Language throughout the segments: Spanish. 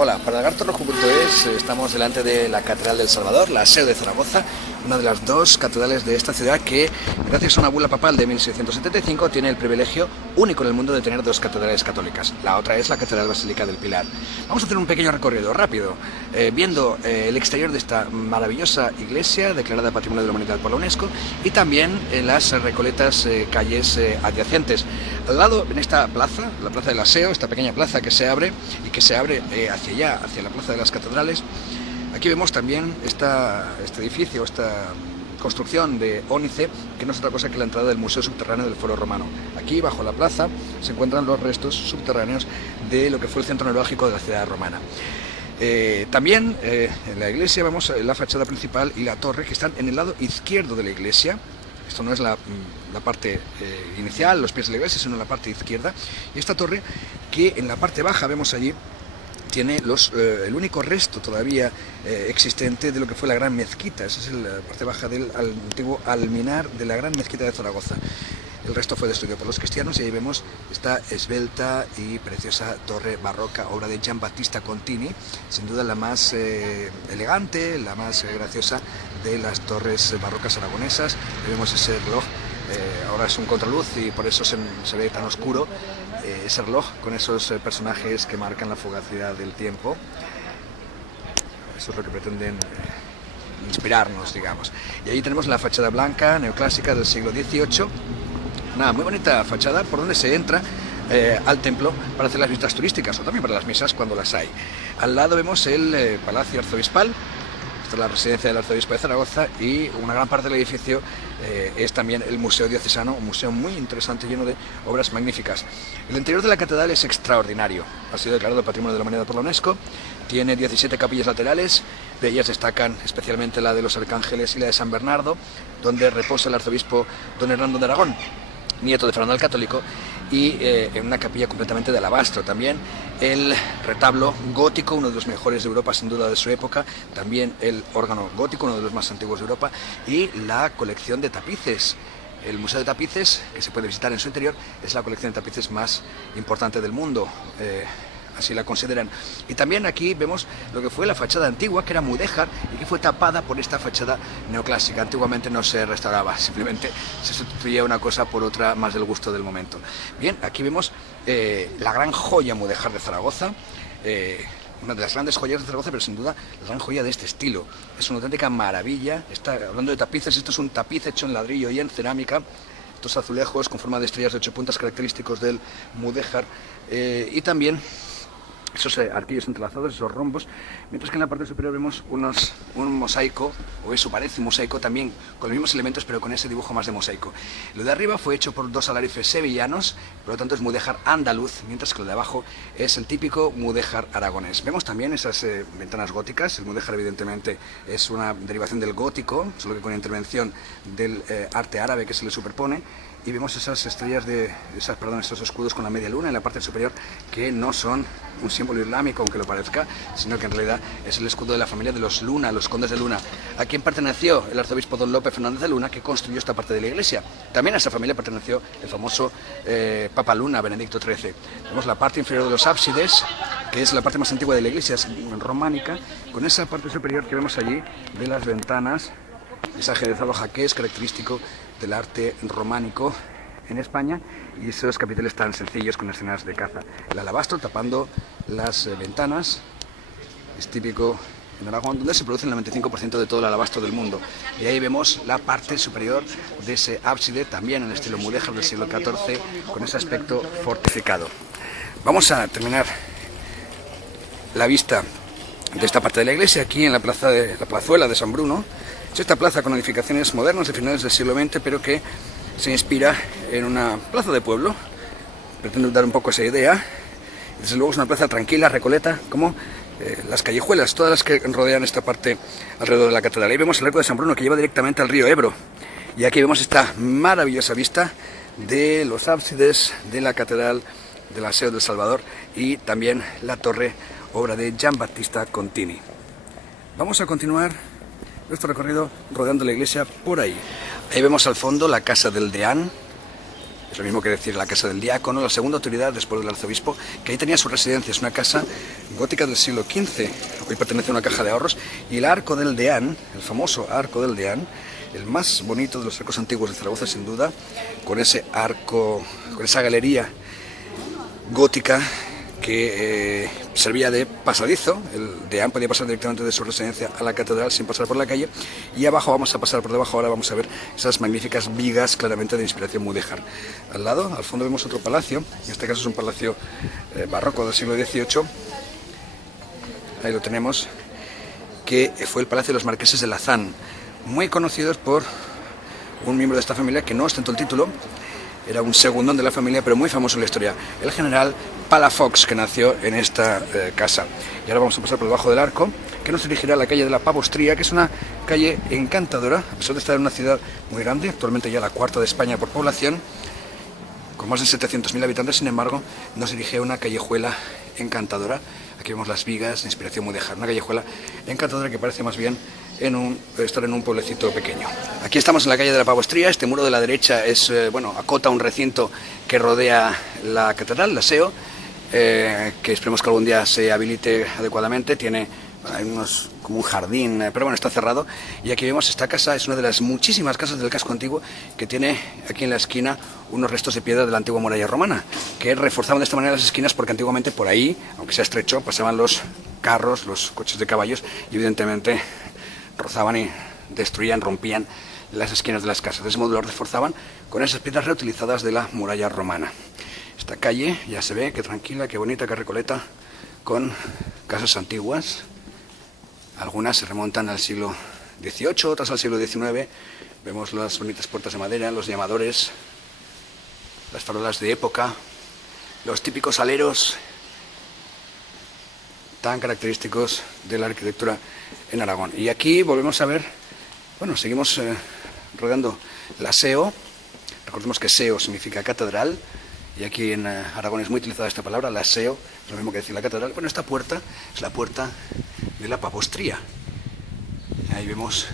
Hola, para lagartorojo.es estamos delante de la Catedral del Salvador, la SEO de Zaragoza, una de las dos catedrales de esta ciudad que, gracias a una bula papal de 1675, tiene el privilegio único en el mundo de tener dos catedrales católicas. La otra es la Catedral Basílica del Pilar. Vamos a hacer un pequeño recorrido rápido, viendo el exterior de esta maravillosa iglesia declarada Patrimonio de la Humanidad por la UNESCO y también las recoletas calles adyacentes. Al lado, en esta plaza, la plaza de la SEO, esta pequeña plaza que se abre y que se abre hacia allá, hacia la Plaza de las Catedrales. Aquí vemos también este edificio, esta construcción de ónice, que no es otra cosa que la entrada del Museo Subterráneo del Foro Romano. Aquí, bajo la plaza, se encuentran los restos subterráneos de lo que fue el centro neurálgico de la ciudad romana. También en la iglesia vemos la fachada principal y la torre, que están en el lado izquierdo de la iglesia. Esto no es la parte inicial, los pies de la iglesia, sino la parte izquierda. Y esta torre, que en la parte baja vemos allí, tiene el único resto todavía existente de lo que fue la Gran Mezquita. Esa es la parte baja del antiguo alminar de la Gran Mezquita de Zaragoza. El resto fue destruido por los cristianos y ahí vemos esta esbelta y preciosa torre barroca, obra de Giambattista Contini, sin duda la más elegante, la más graciosa de las torres barrocas aragonesas. Ahí vemos ese reloj, ahora es un contraluz y por eso se ve tan oscuro, ese reloj con esos personajes que marcan la fugacidad del tiempo. Eso es lo que pretenden inspirarnos, digamos. Y ahí tenemos la fachada blanca neoclásica del siglo XVIII. Una muy bonita fachada por donde se entra al templo para hacer las visitas turísticas o también para las misas cuando las hay. Al lado vemos el Palacio Arzobispal. Esta es la residencia del arzobispo de Zaragoza y una gran parte del edificio es también el Museo Diocesano, un museo muy interesante lleno de obras magníficas. El interior de la catedral es extraordinario, ha sido declarado Patrimonio de la Humanidad por la UNESCO, tiene 17 capillas laterales, de ellas destacan especialmente la de los Arcángeles y la de San Bernardo, donde reposa el arzobispo don Hernando de Aragón, nieto de Fernando el Católico, y en una capilla completamente de alabastro. También el retablo gótico, uno de los mejores de Europa sin duda de su época, también el órgano gótico, uno de los más antiguos de Europa, y la colección de tapices. El Museo de Tapices, que se puede visitar en su interior, es la colección de tapices más importante del mundo. Así la consideran. Y también aquí vemos lo que fue la fachada antigua, que era mudéjar y que fue tapada por esta fachada neoclásica. Antiguamente no se restauraba, simplemente se sustituía una cosa por otra más del gusto del momento. Bien, aquí vemos la gran joya mudéjar de Zaragoza, una de las grandes joyas de Zaragoza, pero sin duda la gran joya de este estilo. Es una auténtica maravilla. Hablando de tapices, esto es un tapiz hecho en ladrillo y en cerámica. Estos azulejos con forma de estrellas de 8 puntas característicos del mudéjar y también esos arquillos entrelazados, esos rombos, mientras que en la parte superior vemos un mosaico, o eso parece un mosaico también, con los mismos elementos pero con ese dibujo más de mosaico. Lo de arriba fue hecho por dos alarifes sevillanos, por lo tanto es mudéjar andaluz, mientras que lo de abajo es el típico mudéjar aragonés. Vemos también esas ventanas góticas. El mudéjar evidentemente es una derivación del gótico, solo que con intervención del arte árabe que se le superpone. Y vemos esas estrellas esos escudos con la media luna en la parte superior, que no son un símbolo islámico, aunque lo parezca, sino que en realidad es el escudo de la familia de los Luna, los condes de Luna, a quien perteneció el arzobispo don Lope Fernández de Luna, que construyó esta parte de la iglesia. También a esa familia perteneció el famoso Papa Luna, Benedicto XIII. Vemos la parte inferior de los ábsides, que es la parte más antigua de la iglesia, es románica, con esa parte superior que vemos allí de las ventanas, ese ajedrezado jaque es característico del arte románico en España, y esos capiteles tan sencillos con escenas de caza. El alabastro tapando las ventanas es típico en Aragón, donde se produce el 95% de todo el alabastro del mundo. Y ahí vemos la parte superior de ese ábside, también en el estilo mudéjar del siglo XIV, con ese aspecto fortificado. Vamos a terminar la vista de esta parte de la iglesia aquí en la plazuela de San Bruno. Es esta plaza con edificaciones modernas de finales del siglo XX, pero que se inspira en una plaza de pueblo. Pretendo dar un poco esa idea. Desde luego es una plaza tranquila, recoleta, como las callejuelas, todas las que rodean esta parte alrededor de la catedral. Ahí vemos el arco de San Bruno, que lleva directamente al río Ebro. Y aquí vemos esta maravillosa vista de los ábsides de la catedral de la SEO del Salvador y también la torre, obra de Giambattista Contini. Vamos a continuar nuestro recorrido rodeando la iglesia por ahí. Ahí vemos al fondo la casa del deán, Es lo mismo que decir la casa del diácono, la segunda autoridad después del arzobispo, que ahí tenía su residencia. Es una casa gótica del siglo XV, hoy pertenece a una caja de ahorros. Y el Arco del Deán, el famoso Arco del Deán, el más bonito de los arcos antiguos de Zaragoza sin duda, con ese arco, con esa galería gótica que servía de pasadizo. El deán podía pasar directamente de su residencia a la catedral sin pasar por la calle, y abajo vamos a pasar por debajo. Ahora vamos a ver esas magníficas vigas claramente de inspiración mudéjar. Al lado, al fondo, vemos otro palacio, en este caso es un palacio barroco del siglo XVIII, ahí lo tenemos, que fue el Palacio de los Marqueses de Lazán, muy conocidos por un miembro de esta familia que no ostentó el título. Era un segundón de la familia, pero muy famoso en la historia, el general Palafox, que nació en esta casa. Y ahora vamos a pasar por debajo del arco, que nos dirigirá a la calle de la Pavostría, que es una calle encantadora, a pesar de estar en una ciudad muy grande, actualmente ya la cuarta de España por población, con más de 700.000 habitantes. Sin embargo, nos dirige a una callejuela encantadora. Aquí vemos las vigas de inspiración mudéjar, una callejuela encantadora que parece más bien estar en un pueblecito pequeño. Aquí estamos en la calle de la Pavostría. Este muro de la derecha es, acota un recinto que rodea la catedral, la SEO, que esperemos que algún día se habilite adecuadamente. Hay como un jardín, pero bueno, está cerrado. Y aquí vemos esta casa, es una de las muchísimas casas del casco antiguo que tiene aquí en la esquina unos restos de piedra de la antigua muralla romana, que reforzaban de esta manera las esquinas, porque antiguamente por ahí, aunque sea estrecho, pasaban los carros, los coches de caballos, y evidentemente rozaban y destruían, rompían las esquinas de las casas. De ese modo lo reforzaban con esas piedras reutilizadas de la muralla romana. Esta calle ya se ve, qué tranquila, qué bonita, qué recoleta, con casas antiguas. Algunas se remontan al siglo XVIII, otras al siglo XIX. Vemos las bonitas puertas de madera, los llamadores, las farolas de época, los típicos aleros tan característicos de la arquitectura en Aragón. Y aquí volvemos a ver, seguimos rodeando la SEO. Recordemos que SEO significa catedral, y aquí en Aragón es muy utilizada esta palabra, la SEO, es lo mismo que decir la catedral. Bueno, esta puerta es la puerta de la Pavostría. Ahí vemos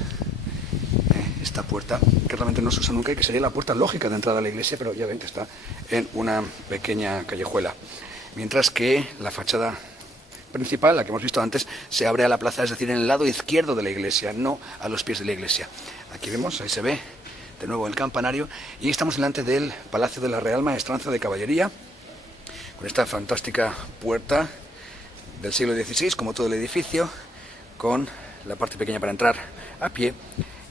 esta puerta, que realmente no se usa nunca y que sería la puerta lógica de entrada a la iglesia, pero ya ven que está en una pequeña callejuela. Mientras que la fachada principal, la que hemos visto antes, se abre a la plaza, es decir, en el lado izquierdo de la iglesia, no a los pies de la iglesia. Aquí vemos, ahí se ve de nuevo el campanario, y estamos delante del Palacio de la Real Maestranza de Caballería, con esta fantástica puerta del siglo XVI, como todo el edificio, con la parte pequeña para entrar a pie,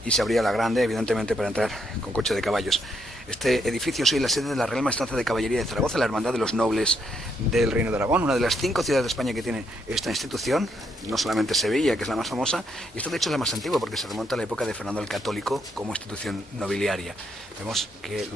y se abría la grande, evidentemente, para entrar con coche de caballos. Este edificio es hoy la sede de la Real Maestranza de Caballería de Zaragoza, la Hermandad de los Nobles del Reino de Aragón, una de las 5 ciudades de España que tiene esta institución. No solamente Sevilla, que es la más famosa, y esto de hecho es la más antigua porque se remonta a la época de Fernando el Católico como institución nobiliaria. Vemos que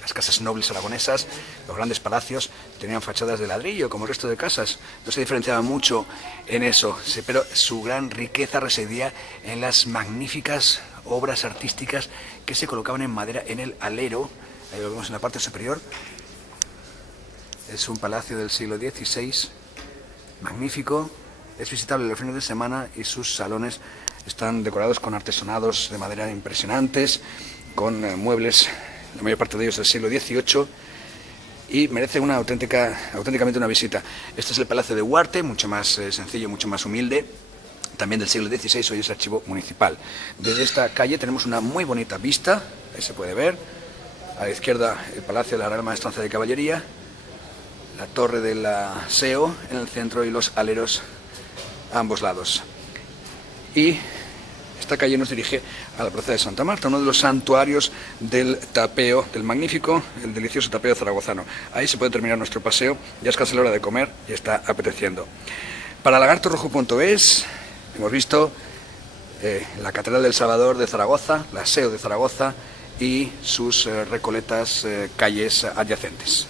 las casas nobles aragonesas, los grandes palacios, tenían fachadas de ladrillo como el resto de casas. No se diferenciaba mucho en eso, pero su gran riqueza residía en las magníficas obras artísticas que se colocaban en madera en el alero. Ahí lo vemos en la parte superior. Es un palacio del siglo XVI, magnífico, es visitable los fines de semana, y sus salones están decorados con artesonados de madera impresionantes, con muebles, la mayor parte de ellos del siglo XVIII, y merece auténticamente una visita. Este es el Palacio de Huarte, mucho más sencillo, mucho más humilde, también del siglo XVI, hoy es archivo municipal. Desde esta calle tenemos una muy bonita vista, ahí se puede ver, a la izquierda el Palacio de la Real Maestranza de Caballería, la torre de la SEO en el centro y los aleros a ambos lados. Y esta calle nos dirige a la Plaza de Santa Marta, uno de los santuarios del tapeo, del magnífico, el delicioso tapeo zaragozano. Ahí se puede terminar nuestro paseo, ya es casi la hora de comer y está apeteciendo. Para lagartorrojo.es hemos visto la Catedral del Salvador de Zaragoza, la SEO de Zaragoza y sus recoletas calles adyacentes.